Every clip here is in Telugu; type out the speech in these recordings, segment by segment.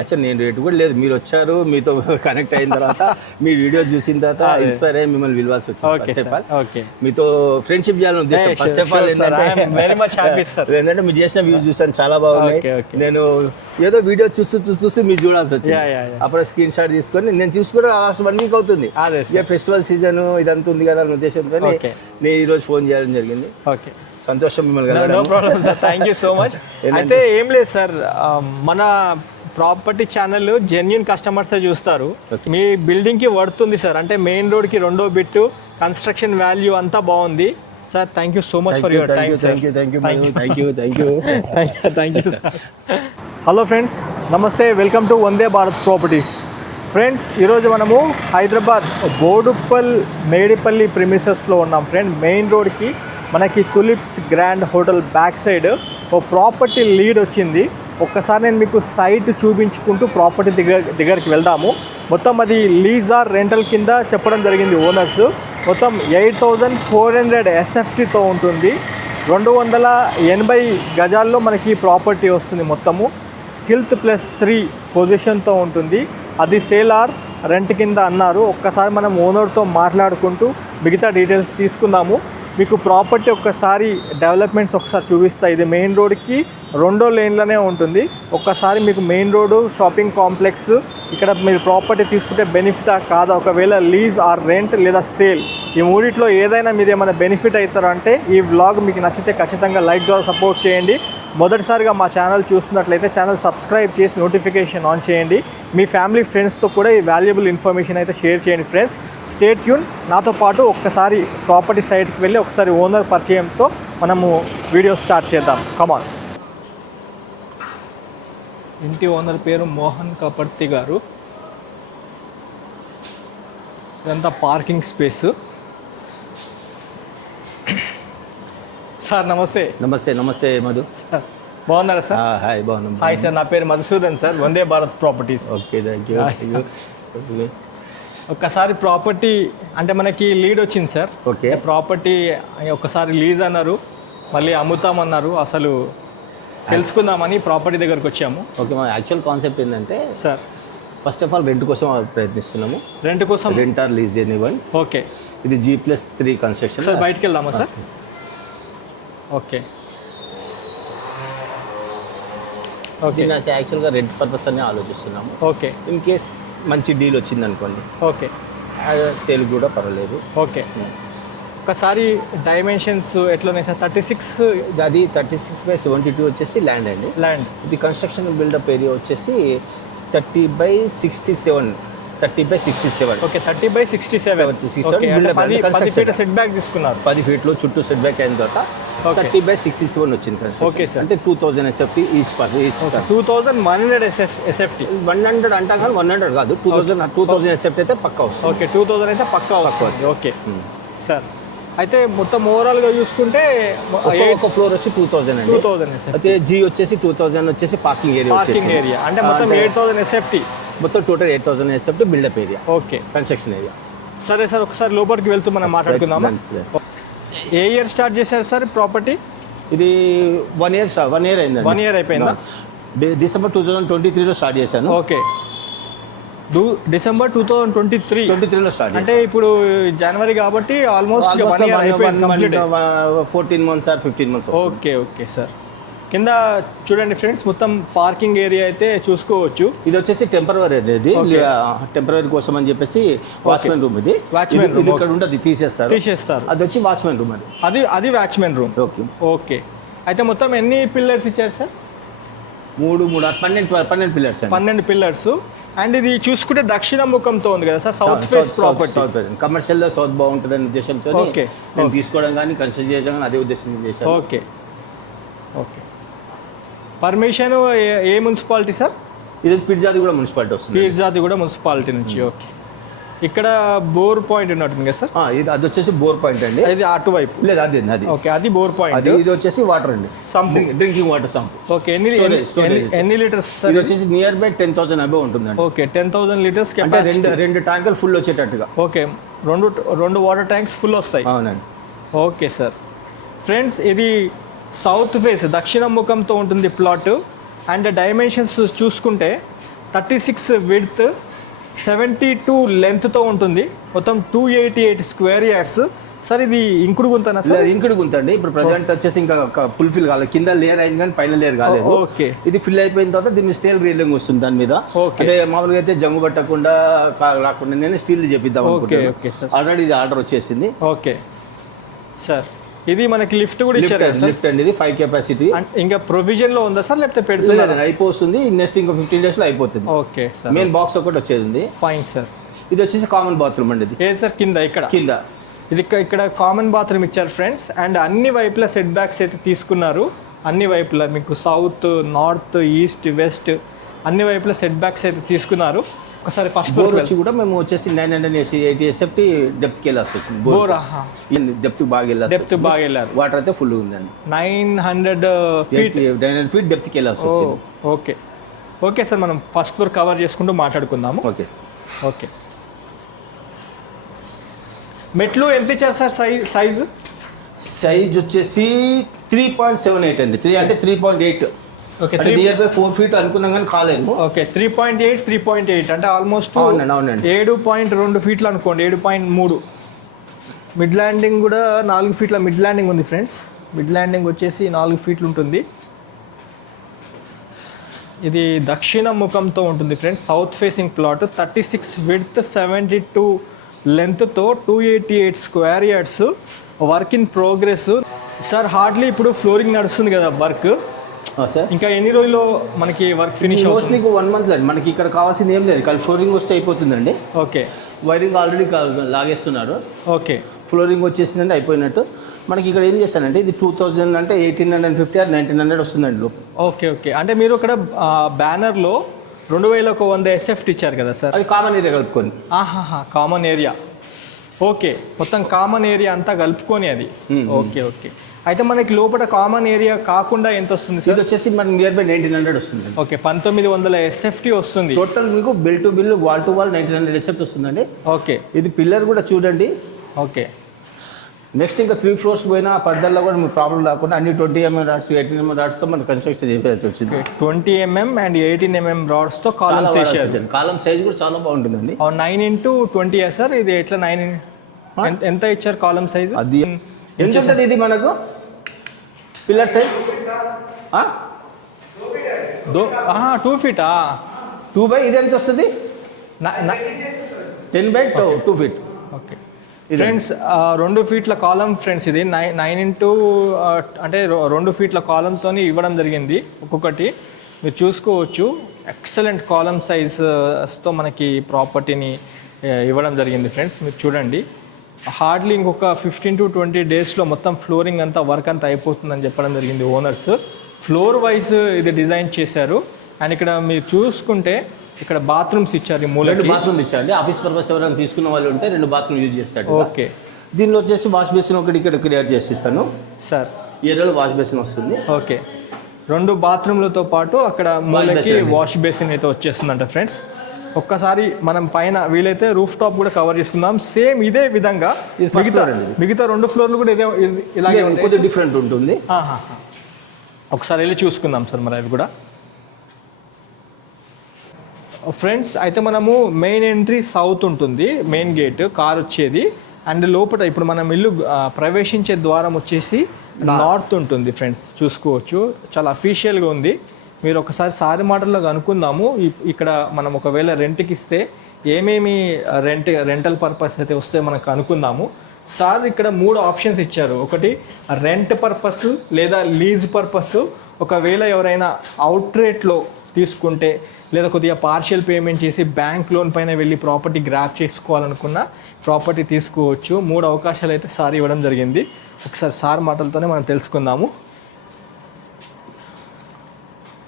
అచ్చా నేను రేటు కూడా లేదు. మీరు వచ్చారు మీతో కనెక్ట్ అయిన తర్వాత మీ వీడియో చూసిన తర్వాత ఇన్స్పైర్ అయ్యి మిమ్మల్ని పిలవాల్సి వచ్చింది. Okay first of all okay. మీతో ఫ్రెండ్షిప్ చేయాలని ఉద్దేశం. First of all. ఏంటంటే మీరు చేసిన వ్యూస్ చూసాను చాలా బాగున్నాయి. నేను ఏదో వీడియో చూస్తూ చూస్తూ మీరు చూడాల్సి వచ్చింది. అప్పుడు స్క్రీన్ షాట్ తీసుకొని నేను చూసుకుంటే లాస్ట్ వన్ వీక్ అవుతుంది. ఫెస్టివల్ సీజన్ ఇదంతా ఉంది కదా అనే ఉద్దేశంతో. నేను ఈ రోజు ఫోన్ చేయడం జరిగింది. ఓకే సంతోషం మిమ్మల్ని థ్యాంక్ యూ సో మచ్ అయితే ఏం లేదు సార్ మన ప్రాపర్టీ ఛానల్ జెన్యున్ కస్టమర్స్ చూస్తారు. మీ బిల్డింగ్కి పడుతుంది సార్. అంటే మెయిన్ రోడ్కి రెండో బిట్టు కన్స్ట్రక్షన్ వాల్యూ అంతా బాగుంది. Sir thank you so much for your time you, Madhu. thank you, thank you. Thank you hello friends నమస్తే welcome to Vande Bharat properties friends ఈరోజు మనము హైదరాబాద్ బోడుప్పల్ మేడిపల్లి ప్రిమిసెస్లో ఉన్నాం ఫ్రెండ్ మెయిన్ రోడ్కి మనకి Tulips Grand Hotel back side ఓ ప్రాపర్టీ లీడ్ వచ్చింది. ఒక్కసారి నేను మీకు సైట్ చూపించుకుంటూ ప్రాపర్టీ దగ్గర దగ్గరికి వెళ్దాము. మొత్తం అది లీజార్ రెంటల్ కింద చెప్పడం జరిగింది ఓనర్స్. మొత్తం ఎయిట్ థౌజండ్ ఫోర్ హండ్రెడ్ ఎస్ఎఫ్టీతో ఉంటుంది. రెండు వందల ఎనభై గజాల్లో మనకి ప్రాపర్టీ వస్తుంది మొత్తము. స్టిల్త్ ప్లస్ త్రీ పొజిషన్తో ఉంటుంది. అది సేలార్ రెంట్ కింద అన్నారు. ఒక్కసారి మనం ఓనర్తో మాట్లాడుకుంటూ మిగతా డీటెయిల్స్ తీసుకుందాము. మీకు ప్రాపర్టీ ఒక్కసారి డెవలప్మెంట్స్ ఒకసారి చూపిస్తా. ఇది మెయిన్ రోడ్కి రెండో లేన్లోనే ఉంటుంది. ఒక్కసారి మీకు మెయిన్ రోడ్డు షాపింగ్ కాంప్లెక్స్ ఇక్కడ మీరు ప్రాపర్టీ తీసుకుంటే బెనిఫిటా కాదా? ఒకవేళ లీజ్ ఆర్ రెంట్ లేదా సేల్. ఈ మూడిట్లో ఏదైనా మీరు ఏమైనా బెనిఫిట్ అవుతారంటే ఈ వ్లాగ్ మీకు నచ్చితే ఖచ్చితంగా లైక్ ద్వారా సపోర్ట్ చేయండి. మొదటిసారిగా మా ఛానల్ చూస్తున్నట్లయితే ఛానల్ సబ్స్క్రైబ్ చేసి నోటిఫికేషన్ ఆన్ చేయండి. మీ ఫ్యామిలీ ఫ్రెండ్స్తో కూడా ఈ వాల్యుబుల్ ఇన్ఫర్మేషన్ అయితే షేర్ చేయండి ఫ్రెండ్స్ స్టేట్ ట్యూన్ నాతో పాటు ఒక్కసారి ప్రాపర్టీ సైట్కి వెళ్ళి ఒకసారి ఓనర్ పరిచయంతో మనము వీడియో స్టార్ట్ చేద్దాం. కమాన్ ఇంటి ఓనర్ పేరు మోహన్ కపర్తి గారు. ఇదంతా పార్కింగ్ స్పేస్ సార్ నమస్తే. నమస్తే నమస్తే మధు. సార్ బాగున్నారా సార్? హాయ్ బాగున్నాం. హాయ్ సార్ నా పేరు Madhusudan sir Vande Bharat properties. Okay thank you. ఒక్కసారి ప్రాపర్టీ అంటే మనకి లీడ్ వచ్చింది సార్. ఓకే. ప్రాపర్టీ ఒక్కసారి లీజ్ అన్నారు మళ్ళీ అమ్ముతామన్నారు అసలు తెలుసుకుందామని ప్రాపర్టీ దగ్గరకు వచ్చాము. ఓకే మా యాక్చువల్ కాన్సెప్ట్ ఏంటంటే sir. First of all rent కోసం ప్రయత్నిస్తున్నాము. రెంట్ కోసం? Rent or lease anyone okay. ఇది G plus three construction sir బయటికి వెళ్దామా సార్? ఓకే. ఓకే. దీన్ని యాక్చువల్గా రెంట్ పర్పస్ అని ఆలోచిస్తున్నాము. ఓకే. ఇన్ కేస్ మంచి డీల్ వచ్చింది అనుకోండి ఓకే సేల్ కూడా పర్వాలేదు. ఓకే. ఒకసారి డైమెన్షన్స్ ఎట్లున్నాయి సార్? థర్టీ సిక్స్ అది thirty six by seventy two వచ్చేసి ల్యాండ్ అండి. ల్యాండ్ ఇది కన్స్ట్రక్షన్ బిల్డప్ ఏరియా వచ్చేసి thirty by sixty seven thirty by sixty seven. Okay thirty by sixty seven. 67 okay అంటే build-up పది. ఫీట్ సెట్ బ్యాక్ తీసుకున్నారు. పది ఫీట్లు చుట్టూ సెట్ బ్యాక్ అయిన తర్వాత. థర్టీ బై సిక్స్టీ సెవెన్ వచ్చింది construction. Okay, sir. అంటే two thousand SFT each person each two thousand one hundred SF SFT one hundred అంటా కానీ వన్ హండ్రెడ్ కాదు. Two thousand two thousand SFT అయితే పక్కా వస్తుంది. ఓకే టూ థౌజండ్ అయితే పక్కా వస్తుంది. ఓకే. సార్ అయితే మొత్తం ఓవరాల్గా చూసుకుంటే ఒక్క ఫ్లోర్ వచ్చి టూ థౌసండ్ టూ ఎస్ఎఫ్ అయితే జీ వచ్చేసి టూ థౌసండ్ వచ్చేసి పార్కింగ్ ఏరియా పార్కింగ్ ఏరియా అంటే మొత్తం ఎయిట్ థౌసండ్ ఎస్ఎఫ్టీ మొత్తం total eight thousand SFT build up area okay construction area సరే సార్ ఒకసారి లోపలికి వెళ్తూ మనం మాట్లాడుకుందామా? ఏ ఇయర్ స్టార్ట్ చేశారు సార్ ప్రాపర్టీ ఇది వన్ ఇయర్ వన్ ఇయర్ అయింది One year అయిపోయిందా? డిసెంబర్ టూ థౌసండ్ ట్వంటీ త్రీలో స్టార్ట్ చేశాను. Okay do December two thousand twenty three twenty త్రీలో స్టార్ట్ అంటే ఇప్పుడు జనవరి కాబట్టి almost one year fourteen months or fifteen months okay okay sir కింద చూడండి ఫ్రెండ్స్ మొత్తం పార్కింగ్ ఏరియా అయితే చూసుకోవచ్చు. ఇది వచ్చేసి టెంపరవరీ ఇది. టెంపరవరీ కోసం అని చెప్పేసి వాచ్మెన్ రూమ్ ఇది. room, ఇది ఇక్కడ ఉండదు తీసేస్తారు. తీసేస్తారు. అది వచ్చి వాచ్మెన్ రూమ్ అది. అది అది వాచ్మెన్ రూమ్. ఓకే. ఓకే. అయితే మొత్తం ఎన్ని పిల్లర్స్ ఇచ్చారు సార్? మూడు మూడు పన్నెండు పన్నెండు పిల్లర్స్ పన్నెండు పిల్లర్స్. అండ్ ఇది చూసుకుంటే దక్షిణ ముఖంతో ఉంది కదా సార్ సౌత్ ఫేస్ ప్రాపర్టీ. కమర్షియల్లో సౌత్ బాగుంటుంది అనే ఉద్దేశంతో. నేను తీసుకోవడం కానీ కన్స్ట్రక్ట్ చేయడం కానీ అదే ఉద్దేశం చేశాను. ఓకే. ఓకే. పర్మిషన్ ఏ మున్సిపాలిటీ సార్? ఇది పిర్జాది కూడా మున్సిపాలిటీ వస్తుంది. పీర్జాది కూడా మున్సిపాలిటీ నుంచి ఓకే. ఇక్కడ బోర్ పాయింట్ ఉన్నట్టుంది కదా సార్? ఆ, ఇది అది వచ్చేసి బోర్ పాయింట్ అండి. అది అటువైపు. లేదు అది అది. ఓకే అది బోర్ అది పాయింట్ ఇది వచ్చేసి వాటర్ అండి. Sump drinking water sump okay ఎన్ని Storage, ఎన్ని- storage. ఎన్ని- ఎన్ని లీటర్స్ ఇది సార్ వచ్చేసి near by ten thousand above ఉంటుందండి. ఓకే టెన్ థౌసండ్ లీటర్స్ అంటే రెండు రెండు ట్యాంకులు ఫుల్ వచ్చేటట్టుగా. ఓకే రెండు రెండు వాటర్ ట్యాంక్స్ ఫుల్ వస్తాయి. అవునండి. Okay sir. ఫ్రెండ్స్ ఇది సౌత్ ఫేస్ దక్షిణ ముఖంతో ఉంటుంది ప్లాట్. అండ్ డైమెన్షన్స్ చూసుకుంటే thirty six width seventy two లెంత్తో ఉంటుంది. మొత్తం two eighty eight square yards. Sir ఇది ఇంకుడు గుంతనా సార్? ఇంకుడు గుంతండి ఇప్పుడు ప్రజెంట్ వచ్చేసి ఇంకా ఫుల్ ఫిల్ కాలేదు. కింద లేయర్ అయింది కానీ పైన లేయర్ కాలేదు. ఓకే. ఇది ఫిల్ అయిపోయిన తర్వాత దీన్ని స్టీల్ రీలింగ్ వస్తుంది దాని మీద. అంటే మామూలుగా అయితే జంగు పట్టకుండా రాకుండా నేను స్టీల్ చేపిద్దాం ఓకే అనుకుంటున్నాను. Okay sir. ఆల్రెడీ ఇది ఆర్డర్ వచ్చేసింది. ఓకే. సార్ ఇది మనకి లిఫ్ట్ కూడా ఇచ్చారు లిఫ్ట్ అండి ఇది ఫైవ్ కెపాసిటీ ఇంకా ప్రొవిజన్లో ఉందా సార్? లేకపోతే లేదండి అయిపోతుంది. నెక్స్ట్ ఇంకో ఫిఫ్టీన్ డేస్లో అయిపోతుంది. Okay sir. మెయిన్ బాక్స్ ఒకటి వచ్చేది ఫైన్ సార్. ఇది వచ్చేసి కామన్ బాత్రూమ్ అండి ఇది. ఏది సార్? కింద ఇక్కడ? కింద. ఇది ఇక్క- ఇక్కడ కామన్ బాత్రూమ్ ఇచ్చారు ఫ్రెండ్స్ అండ్ అన్ని వైపుల సెట్ బ్యాక్స్ అయితే తీసుకున్నారు. అన్ని వైపుల మీకు సౌత్ నార్త్ ఈస్ట్ వెస్ట్ అన్ని వైపుల సెట్ బ్యాక్స్ అయితే తీసుకున్నారు. ఒకసారి ఫస్ట్ బోర్ ఫ్లోర్ వచ్చి కూడా మేము వచ్చేసి నైన్ హండ్రెడ్ ఎయిటీ ఎస్ఎఫ్టీ డెప్త్కి వెళ్ళాల్సి వచ్చింది. బోర్ డెప్త్ బాగా వెళ్ళాల్సి డెప్త్ బాగా వెళ్ళారు. వాటర్ అయితే ఫుల్ ఉందండి. Nine hundred feet nine hundred feet డెప్త్కి వెళ్ళాల్సి వచ్చింది. ఓకే ఓకే సార్ మనం ఫస్ట్ ఫ్లోర్ కవర్ చేసుకుంటూ మాట్లాడుకుందాము. ఓకే ఓకే మెట్లు ఎంత ఇచ్చారు సార్ సైజ్ సైజు సైజ్ వచ్చేసి త్రీ పాయింట్ సెవెన్ ఎయిట్ అండి. త్రీ అంటే త్రీ పాయింట్ ఎయిట్ ఓకే అంటే నియర్ బై ఫోర్ ఫీట్ అనుకున్నాం కానీ కాలేదు. Okay three point eight three point eight అంటే ఆల్మోస్ట్ అవునండి అవునండి. ఏడు పాయింట్ రెండు ఫీట్లు అనుకోండి ఏడు పాయింట్ మూడు. మిడ్ ల్యాండింగ్ కూడా నాలుగు ఫీట్ల మిడ్ ల్యాండింగ్ ఉంది ఫ్రెండ్స్ మిడ్ ల్యాండింగ్ వచ్చేసి నాలుగు ఫీట్లు ఉంటుంది. ఇది దక్షిణ ముఖంతో ఉంటుంది friends south facing plot thirty six width seventy two లెంత్తో two eighty eight square yards work in progress sir hardly ఇప్పుడు ఫ్లోరింగ్ నడుస్తుంది కదా వర్క్ సార్ ఇంకా ఎన్ని రోజుల్లో మనకి వర్క్ ఫినిష్ అవుతుంది? మీకు వన్ మంత్ అండి మనకి ఇక్కడ కావాల్సింది ఏం లేదు. కానీ ఫ్లోరింగ్ వస్తే అయిపోతుందండి. ఓకే. వైరింగ్ ఆల్రెడీ లాగేస్తున్నారు. ఓకే. ఫ్లోరింగ్ వచ్చేసిందంటే అయిపోయినట్టు. మనకి ఇక్కడ ఏం చేస్తానంటే ఇది టూ థౌజండ్ అంటే eighteen hundred fifty or nineteen hundred వస్తుందండి లోపు ఓకే ఓకే. అంటే మీరు ఇక్కడ బ్యానర్లో రెండు వేల ఒక వంద ఎస్ఎఫ్ట్ ఇచ్చారు కదా సార్ అది కామన్ ఏరియా కలుపుకొని. ఆహాహా కామన్ ఏరియా ఓకే. మొత్తం కామన్ ఏరియా అంతా కలుపుకొని అది. Okay okay. అయితే మనకి లోపల కామన్ ఏరియా కాకుండా ఎంత వస్తుంది ఇది సార్ వచ్చేసి మనకి నియర్ బై నైన్టీన్ హండ్రెడ్ వస్తుంది. ఓకే పంతొమ్మిది వందల ఎస్ఎఫ్టీ వస్తుంది. టోటల్ మీకు bill to bill wall to wall nineteen hundred SFT వస్తుందండి. ఓకే. ఇది పిల్లర్ కూడా చూడండి. ఓకే. నెక్స్ట్ ఇంకా త్రీ ఫ్లోర్స్ పోయినా పర్దల్లో కూడా మీకు ప్రాబ్లం రాకుండా అన్ని twenty mm rods eighteen mm రాడ్స్తో మనం కన్స్ట్రక్షన్ చేయాల్సి వచ్చింది. Twenty mm and eighteen mm రాడ్స్తో కాలమ్స్ వేసారు కాలం సైజ్ కూడా చాలా బాగుంటుందండి. నైన్ ఇంటూ ట్వంటీ సార్ ఇది ఎట్లా నైన్ ఎంత ఇచ్చారు కాలమ్ సైజ్ అది ఎంత ఇది మనకు? Pillar size? దో టూ ఫీటా? టూ బై ఇది ఎంత వస్తుంది? Ten by two two feet. Okay. Friends రెండు ఫీట్ల కాలం ఫ్రెండ్స్ ఇది. నైన్ నైన్ ఇంటూ అంటే రెండు ఫీట్ల కాలంతో ఇవ్వడం జరిగింది ఒక్కొక్కటి. మీరు చూసుకోవచ్చు. ఎక్సలెంట్ కాలం సైజ్తో మనకి ప్రాపర్టీని ఇవ్వడం జరిగింది ఫ్రెండ్స్. మీరు చూడండి. హార్డ్లీ ఇంకొక ఫిఫ్టీన్ టు ట్వంటీ డేస్లో మొత్తం ఫ్లోరింగ్ అంతా వర్క్ అంతా అయిపోతుందని చెప్పడం జరిగింది ఓనర్స్ ఫ్లోర్ వైజ్ ఇది డిజైన్ చేశారు. అండ్ ఇక్కడ మీరు చూసుకుంటే ఇక్కడ బాత్రూమ్స్ ఇచ్చారు ఈ రెండు మూలకి బాత్రూమ్ ఇచ్చారండి. ఆఫీస్ పర్పస్ ఎవరైనా తీసుకున్న వాళ్ళు ఉంటే రెండు బాత్రూమ్ యూజ్ చేస్తాడు ఓకే దీనిలో వచ్చేసి వాష్ బేసిన్ ఒకటి ఇక్కడ క్రియేట్ చేసి ఇస్తాను సార్ ఏరియాలో వాష్ బేసిన్ వస్తుంది. ఓకే రెండు బాత్రూమ్లతో పాటు అక్కడ మూలకి. వాష్ బేసిన్ అయితే వచ్చేస్తుందంట ఫ్రెండ్స్ ఒక్కసారి మనం పైన వీలైతే రూఫ్ టాప్ కూడా కవర్ చేసుకుందాం. సేమ్ ఇదే విధంగా మిగతా. మిగతా రెండు ఫ్లోర్లు కూడా ఇదే ఇలాగే కొద్దిగా డిఫరెంట్ ఉంటుంది. ఒకసారి వెళ్ళి చూసుకుందాం సార్ మరి అవి కూడా. ఫ్రెండ్స్ అయితే మనము మెయిన్ ఎంట్రీ సౌత్ ఉంటుంది. మెయిన్ గేట్ కార్ వచ్చేది. అండ్ లోపల ఇప్పుడు మనం ఇల్లు ప్రవేశించే ద్వారం వచ్చేసి నార్త్ ఉంటుంది ఫ్రెండ్స్ చూసుకోవచ్చు. చాలా అఫీషియల్గా ఉంది. మీరు ఒకసారి సారి మాటల్లో కనుక్కుందాము. ఇక్కడ మనం ఒకవేళ రెంట్కి ఇస్తే ఏమేమి రెంట్ రెంటల్ పర్పస్ అయితే వస్తే మనకు అనుకుందాము. సార్ ఇక్కడ మూడు ఆప్షన్స్ ఇచ్చారు. ఒకటి రెంట్ పర్పస్ లేదా లీజ్ పర్పస్. ఒకవేళ ఎవరైనా అవుట్ రేట్లో తీసుకుంటే లేదా కొద్దిగా పార్షియల్ పేమెంట్ చేసి బ్యాంక్ లోన్ పైన వెళ్ళి ప్రాపర్టీ గ్రాప్ చేసుకోవాలనుకున్న ప్రాపర్టీ తీసుకోవచ్చు. మూడు అవకాశాలు అయితే సార్ ఇవ్వడం జరిగింది. ఒకసారి సార్ మాటలతోనే మనం తెలుసుకుందాము.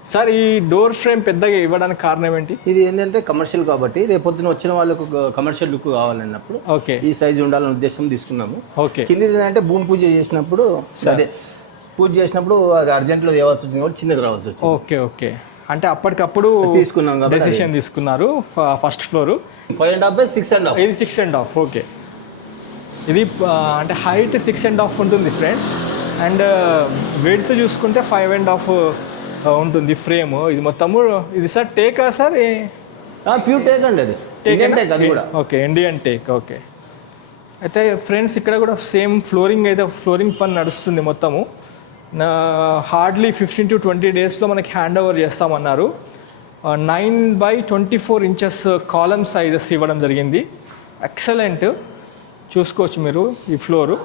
సార్ ఈ డోర్ ఫ్రేమ్ పెద్దగా ఇవ్వడానికి కారణం ఏంటి? ఇది ఏంటంటే కమర్షియల్ కాబట్టి రేపొద్దున వచ్చిన వాళ్ళకు కమర్షియల్ లుక్ కావాలన్నప్పుడు ఓకే. ఈ సైజు ఉండాలనే ఉద్దేశం తీసుకున్నాము. ఓకే. కిందిది ఏంటంటే భూమి పూజ చేసినప్పుడు అదే పూజ చేసినప్పుడు అది అర్జెంట్లో తేవాల్సి వచ్చింది కాబట్టి చిన్నది రావాల్సి వచ్చింది. Okay okay. అంటే అప్పటికప్పుడు తీసుకున్నాం డెసిషన్ తీసుకున్నారు first floor five and half by six and half ఇది సిక్స్ అండ్ హాఫ్ ఓకే. ఇది అంటే హైట్ సిక్స్ అండ్ హాఫ్ ఉంటుంది ఫ్రెండ్స్ అండ్ వెయిట్ చూసుకుంటే ఫైవ్ అండ్ హాఫ్ ఉంటుంది ఫ్రేమ్. ఇది మొత్తము ఇది సార్ టేకా సార్? ప్యూర్ టేక్ అండి అది. Indian టేక్ అది కూడా. Okay Indian teak okay. అయితే ఫ్రెండ్స్ ఇక్కడ కూడా సేమ్ ఫ్లోరింగ్ అయితే ఫ్లోరింగ్ పని నడుస్తుంది మొత్తము. నా హార్డ్లీ ఫిఫ్టీన్ టు ట్వంటీ డేస్లో మనకి హ్యాండ్ ఓవర్ చేస్తామన్నారు nine by twenty four inches column sizes ఇవ్వడం జరిగింది. ఎక్సలెంట్. చూసుకోవచ్చు మీరు ఈ ఫ్లోరు.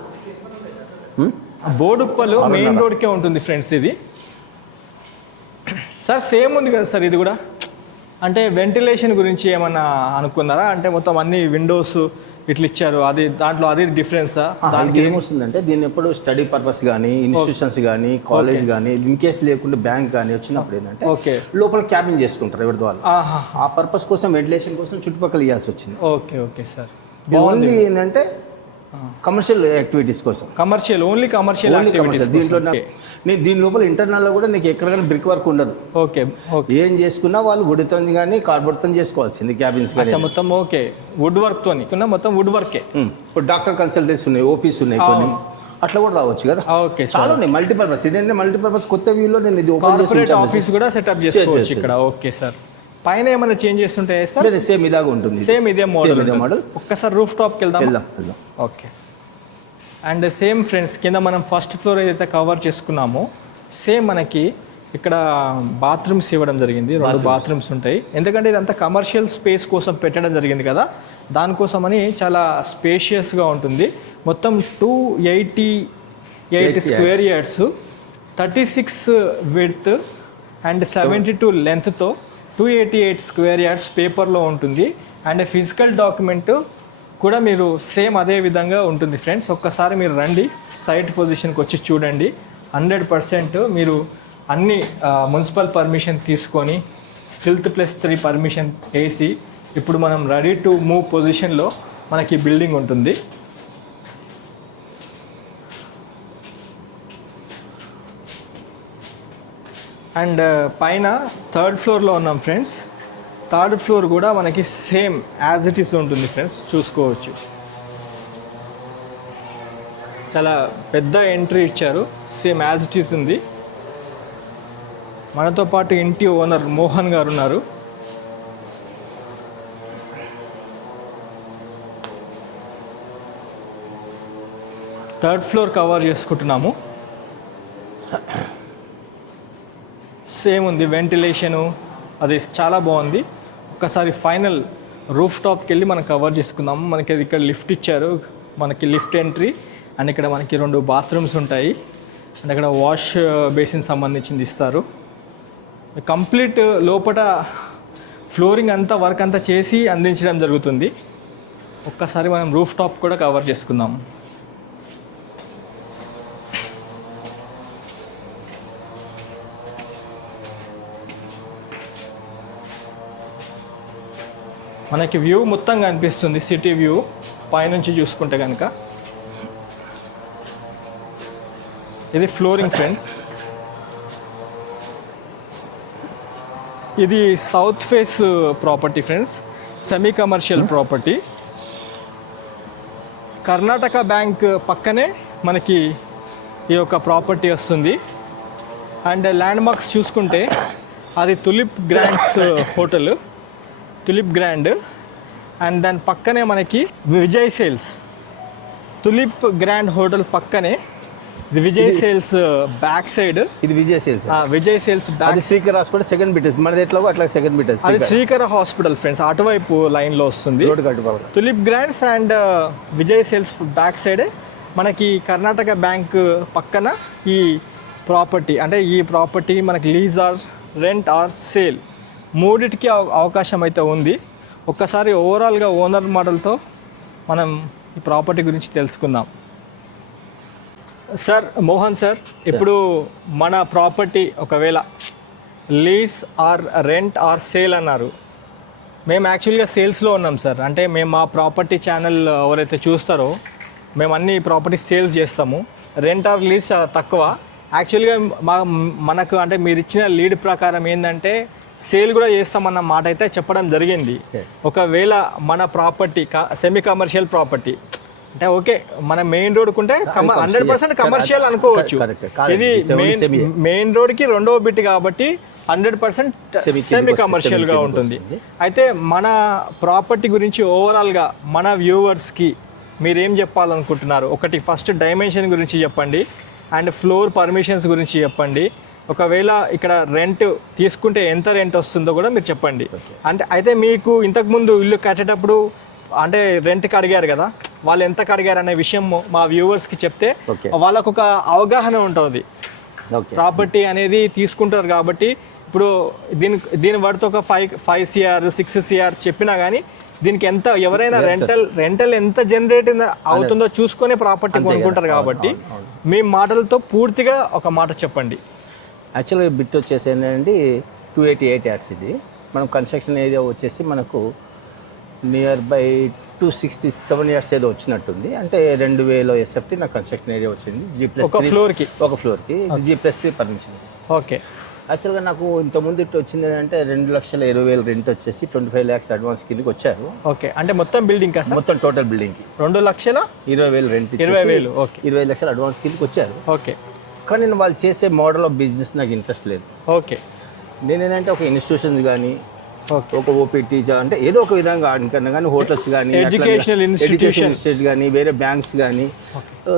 Hmm? బోడుప్పలు మెయిన్ రోడ్కే ఉంటుంది ఫ్రెండ్స్ ఇది. సార్ సేమ్ ఉంది కదా సార్ ఇది కూడా? అంటే వెంటిలేషన్ గురించి ఏమన్నా అనుకున్నారా? అంటే మొత్తం అన్ని విండోస్ ఇట్లా ఇచ్చారు అది దాంట్లో అది డిఫరెన్సా దానికి ఏమొస్తుందంటే దీన్ని ఎప్పుడు స్టడీ పర్పస్ కానీ ఇన్స్టిట్యూషన్స్ కానీ కాలేజ్ కానీ ఇన్ కేస్ లేకుంటే బ్యాంక్ కానీ వచ్చినప్పుడు ఏంటంటే ఓకే. లోపల క్యాబిన్ చేసుకుంటారు ఎవరి ఆహా. ఆ పర్పస్ కోసం వెంటిలేషన్ కోసం చుట్టుపక్కల ఇవ్వాల్సి వచ్చింది. Okay okay sir. ఓన్లీ ఏంటంటే కమర్షియల్ యాక్టివిటీస్ కోసం. Commercial only commercial only commercial దీంట్లో నా- నీ దీని లోపల ఇంటర్నల్లో కూడా నీకు ఎక్కడికైనా బ్రిక్ వర్క్ ఉండదు. ఓకే ఏం చేసుకున్నా వాళ్ళు గుడితో కానీ కార్బోర్డ్తో చేసుకోవాల్సింది క్యాబిన్స్ మొత్తం ఓకే. వుడ్ వర్క్ తోని. ఉన్న మొత్తం వుడ్ వర్కే. ఇప్పుడు డాక్టర్ కన్సల్టెన్సీ ఉన్నాయి ఓపీస్ ఉన్నాయి కొన్ని. అట్లా కూడా రావచ్చు కదా. ఓకే చాలా ఉన్నాయి మల్టీపర్పస్ ఇదేంటే మల్టీపర్పస్ కొత్త వ్యూలో నేను ఇది ఓపెన్ చేసి ఆఫీస్ కూడా సెటప్ చేసుకోవచ్చు ఇక్కడ. Okay sir. పైన ఏమైనా చేంజ్ చేస్తుంటాయా సార్ సేమ్ ఇదాగా ఉంటుంది సేమ్ ఇదే మోడల్ ఇదే మోడల్ ఒక్కసారి రూఫ్ టాప్కి వెళ్దాం వెళ్దాం. వెళ్దాం ఓకే అండ్ సేమ్ ఫ్రెండ్స్ కింద మనం ఫస్ట్ ఫ్లోర్ ఏదైతే కవర్ చేసుకున్నామో సేమ్ మనకి ఇక్కడ బాత్రూమ్స్ ఇవ్వడం జరిగింది. రెండు బాత్రూమ్స్ ఉంటాయి. ఎందుకంటే ఇదంతా కమర్షియల్ స్పేస్ కోసం పెట్టడం జరిగింది కదా దానికోసమని చాలా స్పేషియస్గా ఉంటుంది. మొత్తం two eighty eight square yards thirty six width and seventy two లెంత్తో two eighty eight square yards పేపర్లో ఉంటుంది అండ్ ఫిజికల్ డాక్యుమెంట్ కూడా మీరు సేమ్ అదే విధంగా ఉంటుంది ఫ్రెండ్స్ ఒక్కసారి మీరు రండి. సైట్ పొజిషన్కి వచ్చి చూడండి. హండ్రెడ్ పర్సెంట్ మీరు అన్ని మున్సిపల్ పర్మిషన్ తీసుకొని స్టిల్త్ ప్లస్ త్రీ పర్మిషన్ వేసి ఇప్పుడు మనం రెడీ టు మూవ్ పొజిషన్లో మనకి బిల్డింగ్ ఉంటుంది. అండ్ uh, పైన థర్డ్ ఫ్లోర్లో ఉన్నాం ఫ్రెండ్స్. థర్డ్ ఫ్లోర్ కూడా మనకి సేమ్ యాజ్ ఇట్ ఈస్ ఉంటుంది ఫ్రెండ్స్. చూసుకోవచ్చు. చాలా పెద్ద ఎంట్రీ ఇచ్చారు. సేమ్ యాజ్ ఇట్ ఈస్ ఉంది. మనతో పాటు ఇంటి ఓనర్ మోహన్ గారు ఉన్నారు. థర్డ్ ఫ్లోర్ కవర్ చేసుకుంటున్నాము. సేమ్ ఉంది వెంటిలేషను అది చాలా బాగుంది. ఒకసారి ఫైనల్ రూఫ్ టాప్కి వెళ్ళి మనం కవర్ చేసుకుందాం. మనకి అది ఇక్కడ లిఫ్ట్ ఇచ్చారు. మనకి లిఫ్ట్ ఎంట్రీ అండ్ ఇక్కడ మనకి రెండు బాత్రూమ్స్ ఉంటాయి. అండ్ అక్కడ వాష్ బేసిన్ సంబంధించింది ఇస్తారు. కంప్లీట్ లోపల ఫ్లోరింగ్ అంతా వర్క్ అంతా చేసి అందించడం జరుగుతుంది. ఒక్కసారి మనం రూఫ్ టాప్ కూడా కవర్ చేసుకుందాం. మనకి వ్యూ మొత్తం కనిపిస్తుంది సిటీ వ్యూ. పైనుంచి చూసుకుంటే కనుక ఇది ఫ్లోరింగ్ ఫ్రెండ్స్. ఇది south face property friends. Semi commercial property. Karnataka bank పక్కనే మనకి ఈ యొక్క ప్రాపర్టీ వస్తుంది. అండ్ ల్యాండ్ మార్క్స్ చూసుకుంటే అది Tulip Grands hotel. Tulip Grand and దాని పక్కనే మనకి Vijay Sales Tulip Grand hotel పక్కనే ఇది విజయ్ సేల్స్ బ్యాక్ సైడ్ ఇది Vijay Sales Vijay Sales back Srikar hospital second bit మనది ఎట్లాగో అట్లా సెకండ్ బిట్ అది శ్రీకర. హాస్పిటల్ ఫ్రెండ్స్ అటువైపు లైన్లో వస్తుంది. రోడ్ కట్టు బాబు Tulip Grands and Vijay Sales back సైడే మనకి కర్ణాటక బ్యాంక్ పక్కన ఈ ప్రాపర్టీ అంటే ఈ ప్రాపర్టీ మనకి lease or rent or sale మూడిటికి అవ- అవకాశం అయితే ఉంది. ఒక్కసారి ఓవరాల్గా ఓనర్ మోడల్తో మనం ఈ ప్రాపర్టీ గురించి తెలుసుకుందాం. సార్ మోహన్ సార్ ఇప్పుడు మన ప్రాపర్టీ ఒకవేళ lease or rent or sale అన్నారు. మేము యాక్చువల్గా సేల్స్లో ఉన్నాం సార్. అంటే మేము మా ప్రాపర్టీ ఛానల్ ఎవరైతే చూస్తారో మేము అన్ని ప్రాపర్టీ సేల్స్ చేస్తాము. రెంట్ ఆర్ లీజ్ చాలా తక్కువ యాక్చువల్గా మా మనకు అంటే మీరు ఇచ్చిన లీడ్ ప్రకారం ఏంటంటే సేల్ కూడా చేస్తామన్న మాట అయితే చెప్పడం జరిగింది. ఒకవేళ మన ప్రాపర్టీ సెమీ కమర్షియల్ ప్రాపర్టీ అంటే ఓకే మన మెయిన్ రోడ్ కుంటే హండ్రెడ్ పర్సెంట్. కమర్షియల్ అనుకోవచ్చు ఇది. మెయిన్ రోడ్కి రెండవ బిట్ కాబట్టి హండ్రెడ్ పర్సెంట్ సెమీ కమర్షియల్గా ఉంటుంది. అయితే మన ప్రాపర్టీ గురించి ఓవరాల్గా మన వ్యూవర్స్కి మీరు ఏం చెప్పాలనుకుంటున్నారు ఒకటి ఫస్ట్ డైమెన్షన్ గురించి చెప్పండి అండ్ ఫ్లోర్ పర్మిషన్స్ గురించి చెప్పండి ఒకవేళ ఇక్కడ రెంట్ తీసుకుంటే ఎంత రెంట్ వస్తుందో కూడా మీరు చెప్పండి. అంటే అయితే మీకు ఇంతకు ముందు ఇల్లు కట్టేటప్పుడు అంటే రెంట్కి అడిగారు కదా వాళ్ళు ఎంత అడిగారు అనే విషయం మా వ్యూవర్స్కి చెప్తే. వాళ్ళకు ఒక అవగాహన ఉంటుంది. ప్రాపర్టీ అనేది తీసుకుంటారు కాబట్టి ఇప్పుడు దీని దీని పడితే ఒక five five CR six CR చెప్పినా కానీ దీనికి ఎంత ఎవరైనా రెంటల్ రెంటల్ ఎంత జనరేట్ అవుతుందో చూసుకొని ప్రాపర్టీ. కొనుక్కుంటారు కాబట్టి మీ మాటలతో పూర్తిగా ఒక మాట చెప్పండి. యాక్చువల్గా బిట్ వచ్చేసి ఏంటంటే టూ ఎయిటీ ఎయిట్ యాడ్స్ ఇది. మనం కన్స్ట్రక్షన్ ఏరియా వచ్చేసి మనకు nearby two sixty seven yards ఏదో వచ్చినట్టుంది. అంటే రెండు వేల ఎస్ఎఫ్టీ నాకు కన్స్ట్రక్షన్ ఏరియా వచ్చింది. జీ ప్లస్ ఒక ఫ్లోర్కి ఒక ఫ్లోర్కి. G plus three permission okay. యాక్చువల్గా నాకు ఇంతకుముందు ఇటు వచ్చింది అంటే రెండు లక్షల ఇరవై వేలు రెంట్ వచ్చేసి ట్వంటీ ఫైవ్ ల్యాక్స్ అడ్వాన్స్ కిందకి వచ్చారు. ఓకే. అంటే మొత్తం బిల్డింగ్ మొత్తం టోటల్ బిల్డింగ్కి రెండు లక్షల ఇరవై వేలు రెంట్ ఇరవై వేలు ఓకే. ఇరవై లక్షలు అడ్వాన్స్ కిందకి వచ్చారు. ఓకే. కానీ నేను వాళ్ళు చేసే మోడల్ ఆఫ్ బిజినెస్ నాకు ఇంట్రెస్ట్ లేదు. ఓకే. నేనేంటంటే ఒక ఇన్స్టిట్యూషన్స్ కానీ ఓకే. ఒక ఓపీటీ కానీ ఏదో ఒక విధంగా ఆడుకన్నా కానీ హోటల్స్ కానీ institution. ఇన్స్టిట్యూట్ కానీ వేరే బ్యాంక్స్ కానీ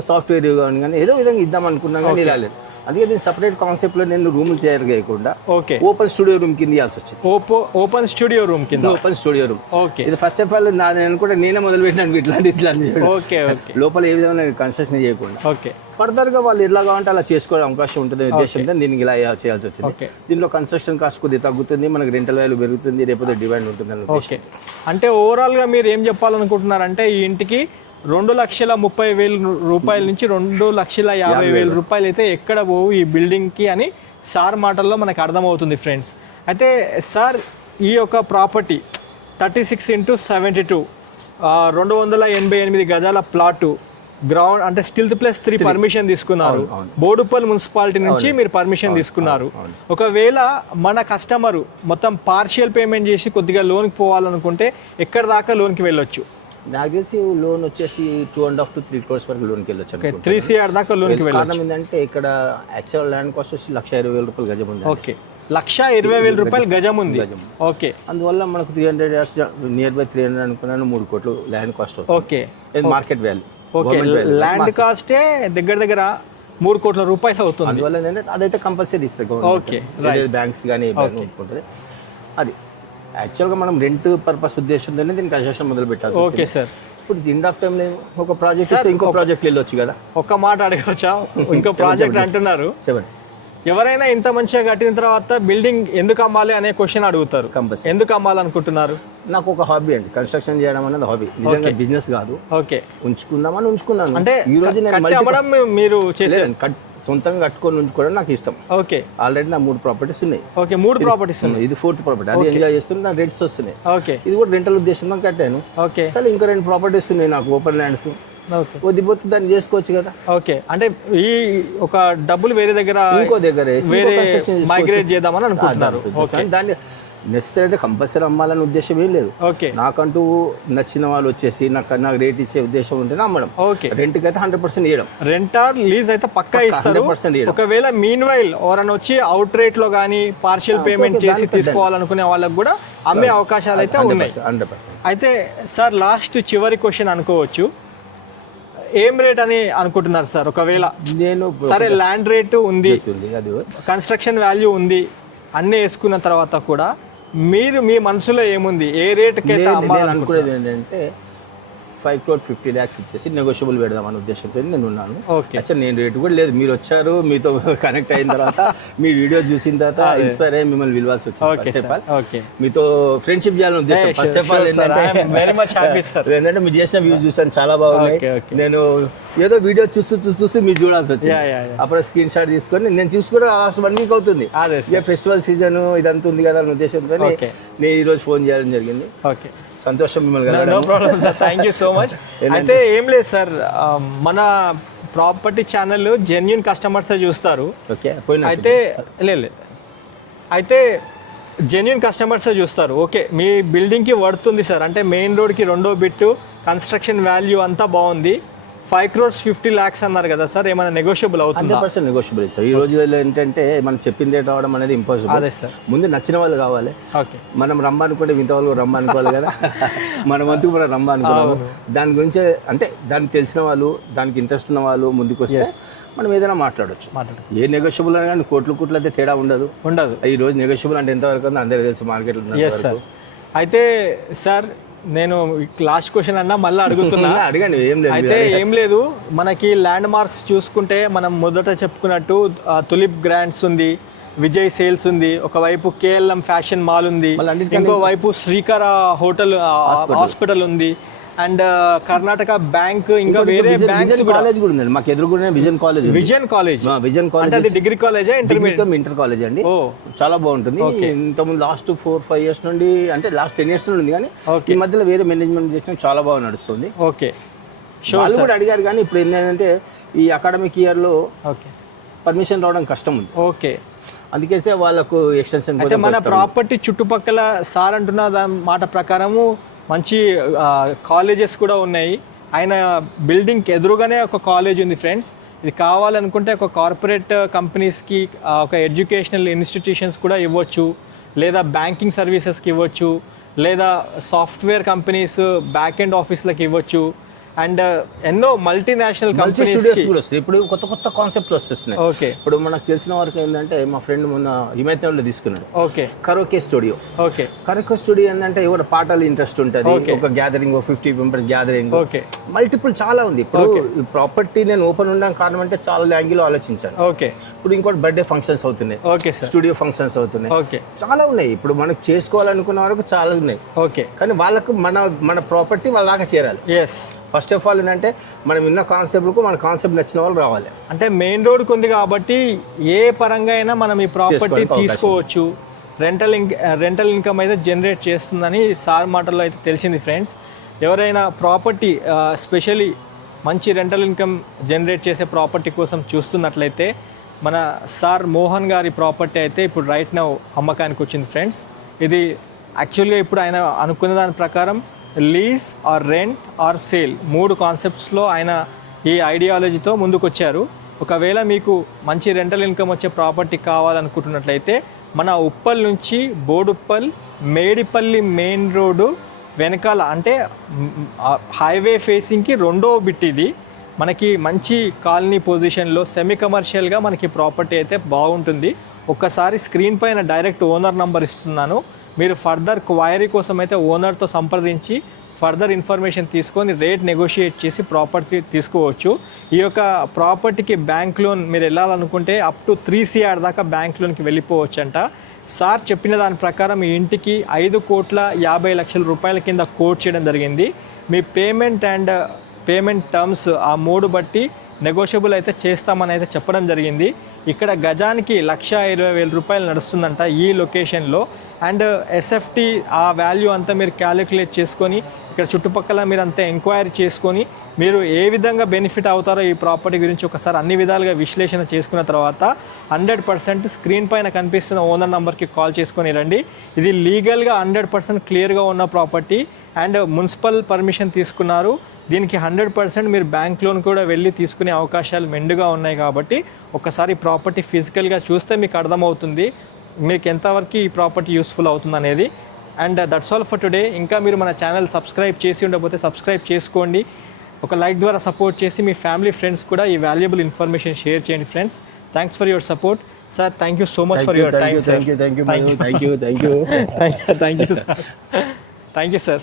సాఫ్ట్వేర్ కానీ కానీ ఏదో విధంగా ఇద్దాం అనుకున్నాం కానీ ఇలా లేదు అందుకే నేను సపరేట్ కాన్సెప్ట్లో నేను రూములు తయారు చేయకుండా ఓకే. ఓపెన్ స్టూడియో రూమ్ కింద ఇవ్వాల్సి వచ్చింది. ఓపో ఓపెన్ స్టూడియో రూమ్ కింద? Open studio room. ఓకే. ఇది ఫస్ట్ ఆఫ్ ఆల్ నా నేను కూడా నేనే మొదలు పెట్టినాను ఇట్లాంటి ఇట్లాంటి ఓకే ఓకే. లోపల ఏ విధంగా కన్స్ట్రక్షన్ చేయకుండా. ఓకే. ఫర్దర్గా వాళ్ళు ఎలా కావాలంటే అలా చేసుకోవడం అవకాశం ఉంటుంది ఉద్దేశంతో దీనికి ఇలా చేయాల్సి వచ్చింది. దీంట్లో కన్స్ట్రక్షన్ కాస్ట్ కొద్దిగా తగ్గుతుంది మనకి రెంటల్ వాల్యూ పెరుగుతుంది రేపు డిమాండ్ ఉంటుంది. ఓకే. అంటే ఓవరాల్గా మీరు ఏం చెప్పాలనుకుంటున్నారంటే ఈ ఇంటికి రెండు లక్షల ముప్పై వేల రూపాయల నుంచి రెండు లక్షల యాభై వేల రూపాయలు అయితే ఎక్కడ పోవు ఈ బిల్డింగ్కి అని సార్ మాటల్లో మనకు అర్థమవుతుంది ఫ్రెండ్స్. అయితే సార్ ఈ యొక్క property thirty six into seventy two రెండు వందల ఎనభై ఎనిమిది గజాల ప్లాటు గ్రౌండ్ అంటే స్టిల్త్ ప్లస్ త్రీ పర్మిషన్ తీసుకున్నారు. అవును, అవును. బోడుపల్ మున్సిపాలిటీ నుంచి మీరు పర్మిషన్ తీసుకున్నారు. ఒకవేళ మన కస్టమరు మొత్తం పార్షియల్ పేమెంట్ చేసి కొద్దిగా లోన్కి పోవాలనుకుంటే ఎక్కడ దాకా లోన్కి వెళ్ళొచ్చు? నాకు తెలిసి లోన్ వచ్చేసి two and half to three crores వరకు లోన్కి వెళ్ళొచ్చు. త్రీ సిఆర్ దాకా లోన్కి కారణం ఏంటంటే ఇక్కడ యాక్చువల్ ల్యాండ్ కాస్ట్ వచ్చి లక్ష ఇరవై వేల రూపాయలు గజం ఉంది. ఓకే లక్ష ఇరవై వేల రూపాయలు గజం ఉంది. ఓకే. అందువల్ల మనకు three hundred yards nearby three hundred అనుకున్నాను మూడు కోట్లు land cost okay. Market value okay land కాస్టే దగ్గర దగ్గర మూడు కోట్ల రూపాయలు అవుతుంది. అందువల్ల ఏంటంటే అదైతే కంపల్సరీ ఇస్తుంది Okay, బ్యాంక్స్ కానీ అది యాక్చువల్గా మనం రెంట్ పర్పస్ ఉద్దేశంతోనే దీన్ని కన్స్ట్రక్షన్ మొదలు పెట్టాలి ఓకే సార్ ఇప్పుడు ఎండ్ ఆఫ్ టైం ఒక ప్రాజెక్ట్ ఇంకో ప్రాజెక్ట్ వెళ్ళొచ్చు కదా. ఒక్క మాట అడగవచ్చా? ఇంకో ప్రాజెక్ట్ అంటున్నారు. చెప్పండి. ఎవరైనా ఇంత మంచిగా కట్టిన తర్వాత బిల్డింగ్ ఎందుకు అమ్మాలి అనే క్వశ్చన్ అడుగుతారు. కంపల్సరీ ఎందుకు అమ్మాలనుకుంటున్నారు? నాకు ఒక హాబీ అండి. కన్స్ట్రక్షన్ చేయడం అనేది హాబీ నిజంగా బిజినెస్ కాదు. ఓకే ఉంచుకుందామని ఉంచుకున్నాను. అంటే ఈ రోజు నేను మీరు కట్- సొంతంగా కట్టుకొని ఉంచుకోవడం నాకు ఇష్టం. ఓకే ఆల్రెడీ నా మూడు ప్రాపర్టీస్ ఉన్నాయి. ఓకే మూడు ప్రాపర్టీస్ ఉన్నాయి. ఇది ఫోర్త్ ప్రాపర్టీ అది ఎంజాయ్ చేస్తుంటే నా రెంట్స్ వస్తున్నాయి. ఓకే ఇది కూడా రెంటల్ ఉద్దేశంతో కట్టాను. ఓకే అసలు ఇంకా రెండు ప్రాపర్టీస్ ఉన్నాయి నాకు ఓపెన్ ల్యాండ్స్ ఓకే వద్దిపోతే దాన్ని చేసుకోవచ్చు కదా. ఓకే అంటే ఈ ఒక డబ్బులు వేరే దగ్గర ఇంకో దగ్గర వేరే. మైగ్రేట్ చేద్దామని అనుకుంటున్నారు. దాని- దాన్ని నెసరీ కంపల్సరీ అమ్మాలనే ఉద్దేశం ఏం లేదు. ఓకే. నాకంటూ నచ్చిన వాళ్ళు వచ్చేసి నాకు నాకు రేట్ ఇచ్చే ఉద్దేశం ఉంటేనే అమ్మడం ఓకే. రెంట్కి అయితే హండ్రెడ్ పర్సెంట్ ఇవ్వడం రెంటార్ లీజ్ అయితే పక్కా ఇస్తారు. 100% ఇవ్వడం. ఒకవేళ మీన్ వైల్ ఎవరైనా వచ్చి అవుట్ రేట్లో కానీ పార్షియల్ పేమెంట్ చేసి తీసుకోవాలనుకునే వాళ్ళకి కూడా అమ్మే అవకాశాలు అయితే ఉన్నాయి. హండ్రెడ్ పర్సెంట్ అయితే సార్ లాస్ట్ చివరి క్వశ్చన్ అనుకోవచ్చు. ఏం రేట్ అని అనుకుంటున్నారు సార్? ఒకవేళ నేను సరే ల్యాండ్ రేటు ఉంది. కన్స్ట్రక్షన్ వాల్యూ ఉంది. అన్నీ వేసుకున్న తర్వాత కూడా మీరు మీ మనసులో ఏముంది? ఏ రేటుకి అయితే అనుకునేది ఏంటంటే ఫైవ్ క్రోర్ ఫిఫ్టీ ల్యాక్స్ ఇచ్చేసి నెగోషియబుల్ పెడదాం అనే ఉద్దేశంతో నేను ఉన్నాను. ఓకే అచ్చా నేను రేటు కూడా లేదు. మీరు వచ్చారు మీతో కనెక్ట్ అయిన తర్వాత మీ వీడియో చూసిన తర్వాత ఇన్స్పైర్ అయ్యి మిమ్మల్ని పిలవాల్సి వచ్చింది ఫస్ట్ ఆఫ్ ఆల్ మీతో ఫ్రెండ్షిప్ చేయాలని ఉద్దేశం. First of all. ఏంటంటే మీరు చేసిన వ్యూస్ చూసాను చాలా బాగున్నాయి. నేను ఏదో వీడియో చూస్తూ చూస్తూ మీరు చూడాల్సి వచ్చింది. అప్పుడు స్క్రీన్ షాట్ తీసుకొని నేను చూసుకుంటే లాస్ట్ వన్ వీక్ అవుతుంది. ఫెస్టివల్ సీజన్ ఇదంతా ఉంది కదా అనే ఉద్దేశంతో. నేను ఈ రోజు ఫోన్ చేయడం జరిగింది. ఓకే సంతోషం మిమ్మల్ని no problem sir thank you so much అయితే ఏం లేదు సార్ ఆ, మన ప్రాపర్టీ ఛానల్ జెన్యున్ కస్టమర్స్ చూస్తారు. ఓకే అయితే లేదు. అయితే జెన్యున్ కస్టమర్సే చూస్తారు. ఓకే మీ బిల్డింగ్కి పడుతుంది సార్ అంటే మెయిన్ రోడ్కి రెండో బిట్టు కన్స్ట్రక్షన్ వాల్యూ అంతా బాగుంది. ఫైవ్ క్రోర్స్ ఫిఫ్టీ ల్యాక్స్ అన్నారు కదా సార్ ఏమైనా నెగోషియబుల్ అవుతుందా? Hundred percent negotiable sir. ఈ రోజుల్లో ఏంటంటే మనం చెప్పిన రేట్ రావడం అనేది ఇంపాసిబుల్ అదే సార్. ముందు నచ్చిన వాళ్ళు కావాలి. ఓకే. మనం రమ్మ అనుకుంటే ఇంత వాళ్ళు రమ్మ అనుకోవాలి కదా. మన వంతుకు మనం రమ్మ అనుకోవాలి దాని గురించి అంటే దానికి తెలిసిన వాళ్ళు దానికి ఇంట్రెస్ట్ ఉన్న వాళ్ళు ముందుకు వస్తే మనం ఏదైనా మాట్లాడొచ్చు. మాట్లాడు ఏ నెగోషియబుల్ అయినా కానీ కోట్లు కోట్లు అయితే తేడా ఉండదు. ఉండదు. ఈ రోజు నెగోషియబుల్ అంటే ఎంతవరకు ఉందో అందరికీ తెలుసు మార్కెట్లో ఎస్ సార్ అయితే సార్ నేను లాస్ట్ క్వశ్చన్ అన్నా మళ్ళీ అడుగుతున్నా. అడగండి ఏం లేదు అయితే ఏం లేదు మనకి ల్యాండ్ మార్క్స్ చూసుకుంటే మనం మొదట చెప్పుకున్నట్టు తులిప్ గ్రాండ్స్ ఉంది విజయ్ సేల్స్ ఉంది ఒకవైపు కేఎల్ఎం ఫ్యాషన్ మాల్ ఉంది ఇంకో వైపు శ్రీకర హోటల్ హాస్పిటల్ ఉంది. అండ్ కర్ణాటక బ్యాంక్ ఇంకా వేరే బ్యాంక్స్ విజన్ కాలేజ్ కూడా ఉందండి. మాకు ఎదురుగానే విజన్ కాలేజ్ ఉంది. Vision College. Vision College degree కాలేజా ఇంటర్మీడియట్? ఇంటర్ కాలేజ్ అండి. ఓ. చాలా బాగుంటుంది. ఇంతకుముందు లాస్ట్ ఫోర్ ఫైవ్ ఇయర్స్ నుండి అంటే లాస్ట్ టెన్ ఇయర్స్ నుండి ఉంది కానీ. ఈ మధ్యలో వేరే మేనేజ్మెంట్ చేసిన చాలా బాగా నడుస్తుంది. ఓకే. వాళ్ళు కూడా అడిగారు కానీ ఇప్పుడు ఏంటంటే ఈ అకాడమిక్ ఇయర్లో ఓకే. పర్మిషన్ రావడం కష్టం ఉంది. ఓకే. అందుకైతే వాళ్ళకు ఎక్స్టెన్షన్ అయితే మన ప్రాపర్టీ చుట్టుపక్కల సార్ అంటున్న మాట ప్రకారము మంచి కాలేజెస్ కూడా ఉన్నాయి. ఆయన బిల్డింగ్కి ఎదురుగానే ఒక కాలేజ్ ఉంది ఫ్రెండ్స్ ఇది కావాలనుకుంటే ఒక కార్పొరేట్ కంపెనీస్కి ఒక ఎడ్యుకేషనల్ ఇన్స్టిట్యూషన్స్ కూడా ఇవ్వచ్చు. లేదా బ్యాంకింగ్ సర్వీసెస్కి ఇవ్వచ్చు. లేదా సాఫ్ట్వేర్ కంపెనీస్ బ్యాక్ ఎండ్ ఆఫీస్లకు ఇవ్వచ్చు. అండ్ ఎన్నో మల్టీనేషనల్ మల్టీ కంపెనీస్ స్టూడియోస్ కూడా వస్తాయి. ఇప్పుడు కొత్త కొత్త కాన్సెప్ట్లు వస్తున్నాయి. ఓకే ఇప్పుడు మనకు తెలిసిన వరకు ఏంటంటే మా ఫ్రెండ్ మొన్న హిమాయత్లో తీసుకున్నాడు. Okay karaoke studio okay karaoke studio ఏంటంటే కూడా పాటలు ఇంట్రెస్ట్ ఉంటుంది. ఒక gathering fifty members gathering okay multiple చాలా ఉంది. ఇప్పుడు ప్రాపర్టీ నేను ఓపెన్ ఉండడానికి కారణం అంటే చాలా యాంగిల్ ఆలోచించాను. ఓకే ఇప్పుడు ఇంకోటి బర్త్డే ఫంక్షన్స్ అవుతున్నాయి. ఓకే స్టూడియో ఫంక్షన్స్ అవుతున్నాయి. ఓకే చాలా ఉన్నాయి. ఇప్పుడు మనకు చేసుకోవాలనుకున్న వరకు చాలా ఉన్నాయి. ఓకే కానీ వాళ్ళకు మన మన ప్రాపర్టీ వాళ్ళ దాకా చేరాలి. ఎస్ ఫస్ట్ ఆఫ్ ఆల్ ఏంటంటే మనం విన్న కాన్సెప్ట్కు మన కాన్సెప్ట్ నచ్చిన వాళ్ళు రావాలి. అంటే మెయిన్ రోడ్కి ఉంది కాబట్టి ఏ పరంగా అయినా మనం ఈ ప్రాపర్టీ తీసుకోవచ్చు. రెంటల్ ఇంక్ రెంటల్ ఇన్కమ్ అయితే జనరేట్ చేస్తుందని సార్ మాటల్లో అయితే తెలిసింది ఫ్రెండ్స్ ఎవరైనా ప్రాపర్టీ స్పెషలీ మంచి రెంటల్ ఇన్కమ్ జనరేట్ చేసే ప్రాపర్టీ కోసం చూస్తున్నట్లయితే మన సార్ మోహన్ గారి ప్రాపర్టీ అయితే ఇప్పుడు రైట్ నౌ అమ్మకానికి వచ్చింది ఫ్రెండ్స్ ఇది యాక్చువల్గా ఇప్పుడు ఆయన అనుకున్న దాని ప్రకారం lease or rent or sale మూడు కాన్సెప్ట్స్లో ఆయన ఈ ఐడియాలజీతో ముందుకొచ్చారు. ఒకవేళ మీకు మంచి రెంటల్ ఇన్కమ్ వచ్చే ప్రాపర్టీ కావాలనుకుంటున్నట్లయితే మన ఉప్పల్ నుంచి బోడుప్పల్ మేడిపల్లి మెయిన్ రోడ్డు వెనకాల అంటే హైవే ఫేసింగ్కి రెండో బిట్ ఇది మనకి మంచి కాలనీ పొజిషన్లో సెమీ కమర్షియల్గా మనకి ప్రాపర్టీ అయితే బాగుంటుంది. ఒక్కసారి స్క్రీన్ పైన డైరెక్ట్ ఓనర్ నంబర్ ఇస్తున్నాను. మీరు ఫర్దర్ క్వైరీ కోసం అయితే ఓనర్తో సంప్రదించి ఫర్దర్ ఇన్ఫర్మేషన్ తీసుకొని రేట్ నెగోషియేట్ చేసి ప్రాపర్టీ తీసుకోవచ్చు. ఈ యొక్క ప్రాపర్టీకి బ్యాంక్ లోన్ మీరు వెళ్ళాలనుకుంటే అప్ టు త్రీ సిఆర్ దాకా బ్యాంక్ లోన్కి వెళ్ళిపోవచ్చు అంట సార్ చెప్పిన దాని ప్రకారం ఈ ఇంటికి ఐదు కోట్ల యాభై లక్షల రూపాయల కింద కోట్ చేయడం జరిగింది. మీ పేమెంట్ అండ్ పేమెంట్ టర్మ్స్ ఆ మూడు బట్టి నెగోషియబుల్ అయితే చేస్తామని అయితే చెప్పడం జరిగింది. ఇక్కడ గజానికి లక్ష ఇరవై వేల రూపాయలు నడుస్తుందంట ఈ లొకేషన్లో అండ్ ఎస్ఎఫ్టీ ఆ వాల్యూ అంతా మీరు క్యాలిక్యులేట్ చేసుకొని ఇక్కడ చుట్టుపక్కల మీరు అంతా ఎంక్వైరీ చేసుకొని మీరు ఏ విధంగా బెనిఫిట్ అవుతారో ఈ ప్రాపర్టీ గురించి ఒకసారి అన్ని విధాలుగా విశ్లేషణ చేసుకున్న తర్వాత హండ్రెడ్ పర్సెంట్ స్క్రీన్ పైన కనిపిస్తున్న ఓనర్ నెంబర్కి కాల్ చేసుకొని రండి. ఇది లీగల్గా హండ్రెడ్ పర్సెంట్ క్లియర్గా ఉన్న ప్రాపర్టీ అండ్ మున్సిపల్ పర్మిషన్ తీసుకున్నారు. దీనికి హండ్రెడ్ పర్సెంట్ మీరు బ్యాంక్ లోన్ కూడా వెళ్ళి తీసుకునే అవకాశాలు మెండుగా ఉన్నాయి కాబట్టి ఒకసారి ప్రాపర్టీ ఫిజికల్గా చూస్తే మీకు అర్థమవుతుంది. మీకు ఎంతవరకు ఈ ప్రాపర్టీ యూస్ఫుల్ అవుతుంది అనేది. And that's all for today. ఇంకా మీరు మన ఛానల్ సబ్స్క్రైబ్ చేసి ఉండకపోతే సబ్స్క్రైబ్ చేసుకోండి. ఒక లైక్ ద్వారా సపోర్ట్ చేసి మీ ఫ్యామిలీ ఫ్రెండ్స్ కూడా ఈ వాల్యుబుల్ ఇన్ఫర్మేషన్ షేర్ చేయండి friends. Thanks for your support. Sir thank you so much for your time thank you thank you thank you thank you thank you thank you sir thank you sir